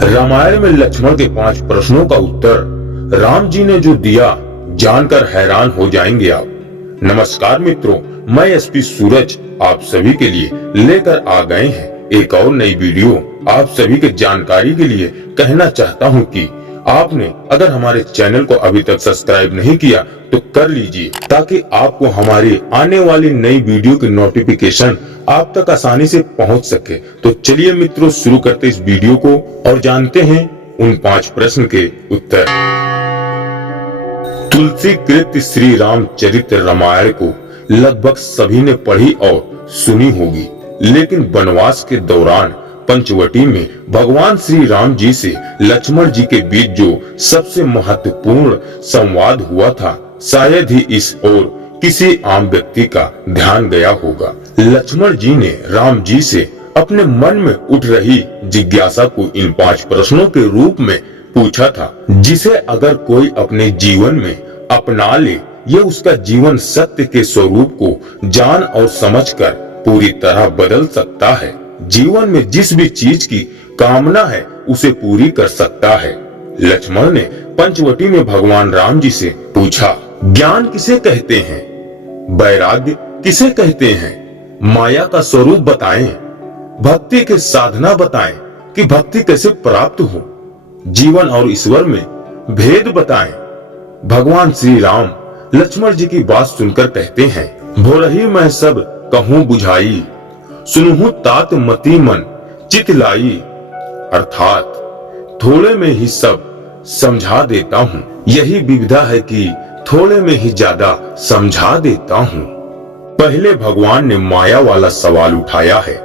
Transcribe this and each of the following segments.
रामायण में लक्ष्मण के 5 प्रश्नों का उत्तर राम जी ने जो दिया, जानकर हैरान हो जाएंगे आप। नमस्कार मित्रों, मैं एसपी सूरज आप सभी के लिए लेकर आ गए हैं एक और नई वीडियो। आप सभी के जानकारी के लिए कहना चाहता हूं कि आपने अगर हमारे चैनल को अभी तक सब्सक्राइब नहीं किया तो कर लीजिए, ताकि आपको हमारी आने वाली नई वीडियो की नोटिफिकेशन आप तक आसानी से पहुंच सके। तो चलिए मित्रों, शुरू करते इस वीडियो को और जानते हैं उन 5 प्रश्न के उत्तर। तुलसी कृत श्री रामचरित्र रामायण को लगभग सभी ने पढ़ी और सुनी होगी, लेकिन वनवास के दौरान पंचवटी में भगवान श्री राम जी से लक्ष्मण जी के बीच जो सबसे महत्वपूर्ण संवाद हुआ था, शायद ही इस ओर किसी आम व्यक्ति का ध्यान गया होगा। लक्ष्मण जी ने राम जी से अपने मन में उठ रही जिज्ञासा को इन 5 प्रश्नों के रूप में पूछा था, जिसे अगर कोई अपने जीवन में अपना ले, ये उसका जीवन सत्य के स्वरूप को जान और समझकर पूरी तरह बदल सकता है। जीवन में जिस भी चीज की कामना है उसे पूरी कर सकता है। लक्ष्मण ने पंचवटी में भगवान राम जी से पूछा, ज्ञान किसे कहते हैं, वैराग्य किसे कहते हैं, माया का स्वरूप बताएं, भक्ति के साधना बताएं कि भक्ति कैसे प्राप्त हो, जीवन और ईश्वर में भेद बताएं। भगवान श्री राम लक्ष्मण जी की बात सुनकर कहते हैं, भोरही मैं सब कहूँ बुझाई, सुनहु तात मति मन चित लाई, अर्थात थोड़े में ही सब समझा देता हूँ। यही विविधा है कि थोड़े में ही ज्यादा समझा देता हूँ। पहले भगवान ने माया वाला सवाल उठाया है,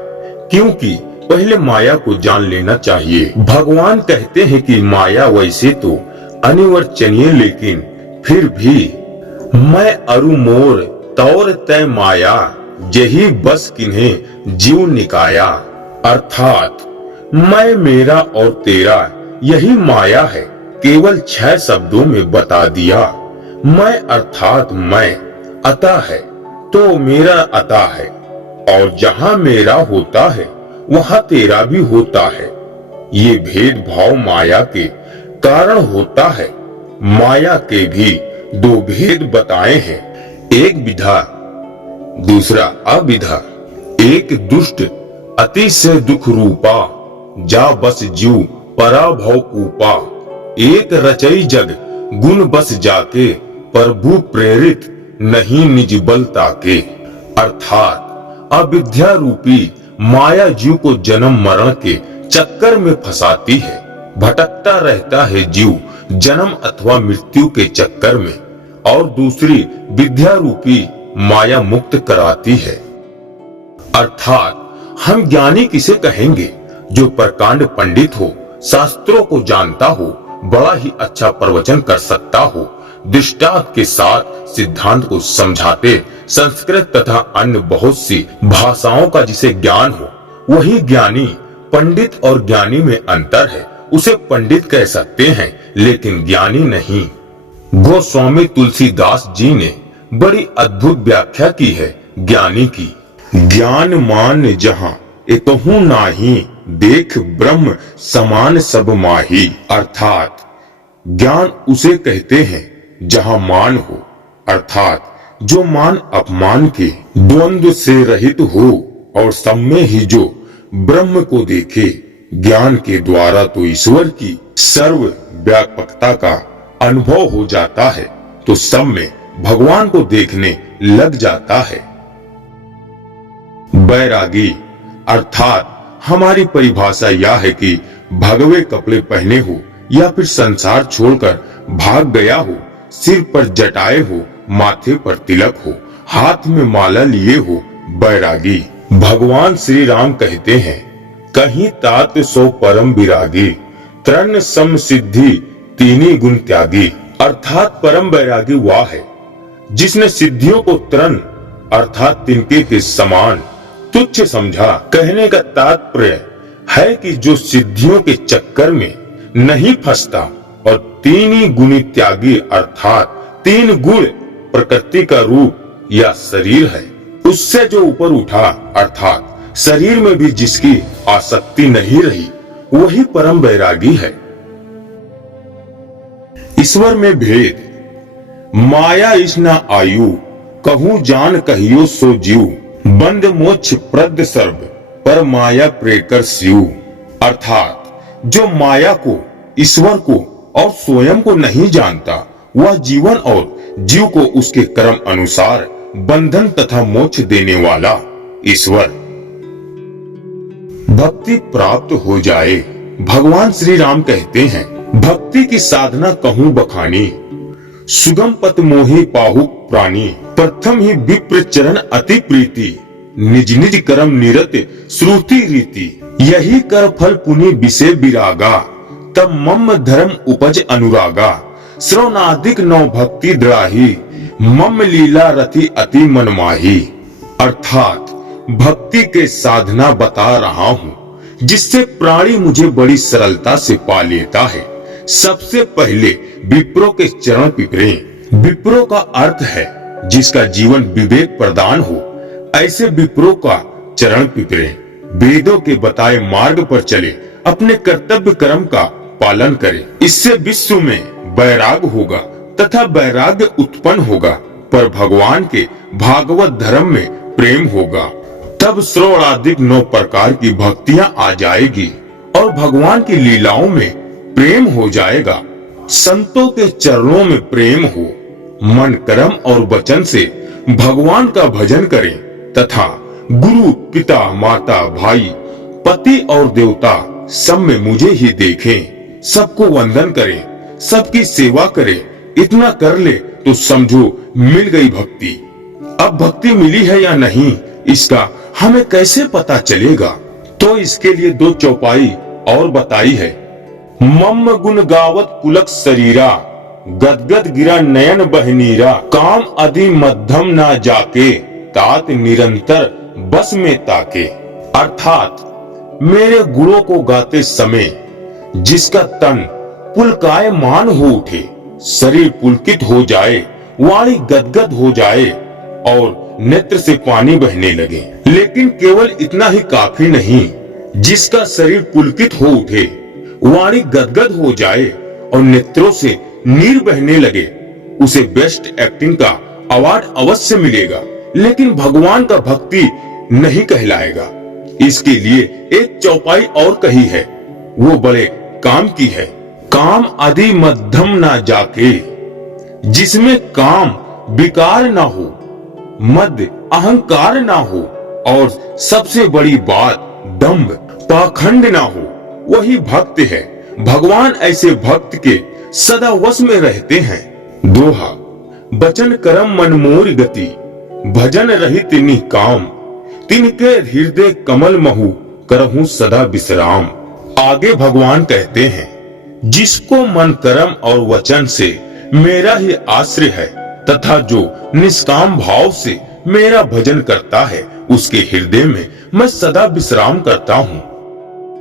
क्योंकि पहले माया को जान लेना चाहिए। भगवान कहते हैं कि माया वैसे तो अनिवर्चनीय, लेकिन फिर भी मैं अरु मोर तौर तय माया, यही बस किन्हें जीव निकाया। अर्थात मैं, मेरा और तेरा यही माया है, केवल 6 शब्दों में बता दिया। मैं अर्थात मैं अता है तो मेरा अता है, और जहां मेरा होता है वहां तेरा भी होता है। ये भेदभाव माया के कारण होता है। माया के भी 2 भेद बताए हैं, एक विधा दूसरा अविधा। एक दुष्ट अति से दुख रूपा, जा बस जीव पराभव ऊपा। एक रचई जग गुण बस जाके, प्रभु प्रेरित नहीं निज बल ताके। अर्थात अविद्या रूपी माया जीव को जन्म मरण के चक्कर में फंसाती है। भटकता रहता है जीव जन्म अथवा मृत्यु के चक्कर में, और दूसरी विद्या रूपी माया मुक्त कराती है। अर्थात हम ज्ञानी किसे कहेंगे, जो प्रकांड पंडित हो, शास्त्रों को जानता हो, बड़ा ही अच्छा प्रवचन कर सकता हो, दृष्टांत के साथ सिद्धांत को समझाते, संस्कृत तथा अन्य बहुत सी भाषाओं का जिसे ज्ञान हो, वही ज्ञानी। पंडित और ज्ञानी में अंतर है। उसे पंडित कह सकते हैं लेकिन ज्ञानी नहीं। गोस्वामी तुलसीदास जी ने बड़ी अद्भुत व्याख्या की है ज्ञानी की। ज्ञान मान जहां एकहु नाही, देख ब्रह्म समान सब माही। अर्थात ज्ञान उसे कहते हैं जहां मान हो, अर्थात जो मान अपमान के द्वंद्व से रहित हो और सब में ही जो ब्रह्म को देखे। ज्ञान के द्वारा तो ईश्वर की सर्व व्यापकता का अनुभव हो जाता है, तो सब में भगवान को देखने लग जाता है। बैरागी अर्थात हमारी परिभाषा यह है कि भगवे कपड़े पहने हो या फिर संसार छोड़कर भाग गया हो, सिर पर जटाए हो, माथे पर तिलक हो, हाथ में माला लिए हो, बैरागी। भगवान श्री राम कहते हैं, कहीं तात सो परम विरागी, तृण सम सिद्धि तीनी गुण त्यागी। अर्थात परम बैरागी वह है जिसने सिद्धियों को तृण अर्थात तिनके के समान तुच्छ समझा। कहने का तात्पर्य है कि जो सिद्धियों के चक्कर में नहीं फंसता, और तीनी गुणी त्यागी अर्थात 3 गुण प्रकृति का रूप या शरीर है, उससे जो ऊपर उठा, अर्थात शरीर में भी जिसकी आसक्ति नहीं रही, वही परम वैरागी है। ईश्वर में भेद माया इस न आयु, कहूं जान कहियो सो जीव, बंद मोक्ष प्रद सर्व, पर माया प्रेकर शिव। अर्थात जो माया को, ईश्वर को और स्वयं को नहीं जानता, वह जीवन और जीव को उसके कर्म अनुसार बंधन तथा मोक्ष देने वाला ईश्वर। भक्ति प्राप्त हो जाए। भगवान श्री राम कहते हैं, भक्ति की साधना कहूं बखानी, सुगम पत मोहि पाहु प्राणी, प्रथम ही विप्र चरण अति प्रीति, निज निज कर्म निरत श्रुति रीति, यही कर फल पुनि विषय विरागा, तब मम धर्म उपज अनुरागा, श्रवणादिक नौ भक्ति द्राही, मम लीला रति अति मनमाही। अर्थात भक्ति के साधना बता रहा हूँ, जिससे प्राणी मुझे बड़ी सरलता से पा लेता है। सबसे पहले विप्रो के चरण पिपरे। विप्रो का अर्थ है जिसका जीवन विवेक प्रदान हो, ऐसे विप्रो का चरण पिपरे। वेदों के बताए मार्ग पर चले, अपने कर्तव्य कर्म का पालन करे। इससे विश्व में वैराग होगा तथा वैराग्य उत्पन्न होगा, पर भगवान के भागवत धर्म में प्रेम होगा। तब श्रवणादिक 9 प्रकार की भक्तियां आ जाएगी और भगवान की लीलाओं में प्रेम हो जाएगा। संतों के चरणों में प्रेम हो, मन कर्म और वचन से भगवान का भजन करें तथा गुरु पिता माता भाई पति और देवता सब में मुझे ही देखें, सबको वंदन करें, सबकी सेवा करें। इतना कर ले तो समझो मिल गई भक्ति। अब भक्ति मिली है या नहीं, इसका हमें कैसे पता चलेगा? तो इसके लिए 2 चौपाई और बताई है। मम गुण गावत पुलक शरीरा, गदगद गिरा नयन बहनीरा, काम अधि मध्यम ना जाके, तात निरंतर बस में ताके। अर्थात मेरे गुणों को गाते समय जिसका तन पुलकायमान हो उठे, शरीर पुलकित हो जाए, वाणी गदगद हो जाए और नेत्र से पानी बहने लगे। लेकिन केवल इतना ही काफी नहीं, जिसका शरीर पुलकित हो उठे, वाणी गदगद हो जाए और नेत्रों से नीर बहने लगे, उसे बेस्ट एक्टिंग का अवार्ड अवश्य मिलेगा, लेकिन भगवान का भक्ति नहीं कहलाएगा। इसके लिए एक चौपाई और कही है, वो बड़े काम की है। काम आदि मध्यम ना जाके, जिसमें काम विकार ना हो, मद अहंकार ना हो और सबसे बड़ी बात दंभ पाखंड ना हो, वही भक्त है। भगवान ऐसे भक्त के सदा वश में रहते हैं। दोहा बचन करम मन मोर गति, भजन रहित निकाम, तिनके हृदय कमल महु, करहूं सदा विश्राम। आगे भगवान कहते हैं, जिसको मन कर्म और वचन से मेरा ही आश्रय है तथा जो निष्काम भाव से मेरा भजन करता है, उसके हृदय में मैं सदा विश्राम करता हूँ।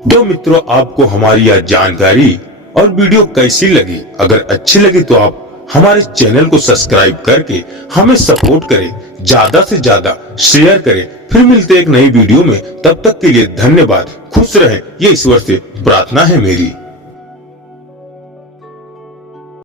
तो मित्रों, आपको हमारी यह जानकारी और वीडियो कैसी लगी? अगर अच्छी लगी तो आप हमारे चैनल को सब्सक्राइब करके हमें सपोर्ट करें, ज्यादा से ज्यादा शेयर करें। फिर मिलते एक नई वीडियो में, तब तक के लिए धन्यवाद। खुश रहें, ये ईश्वर से प्रार्थना है मेरी।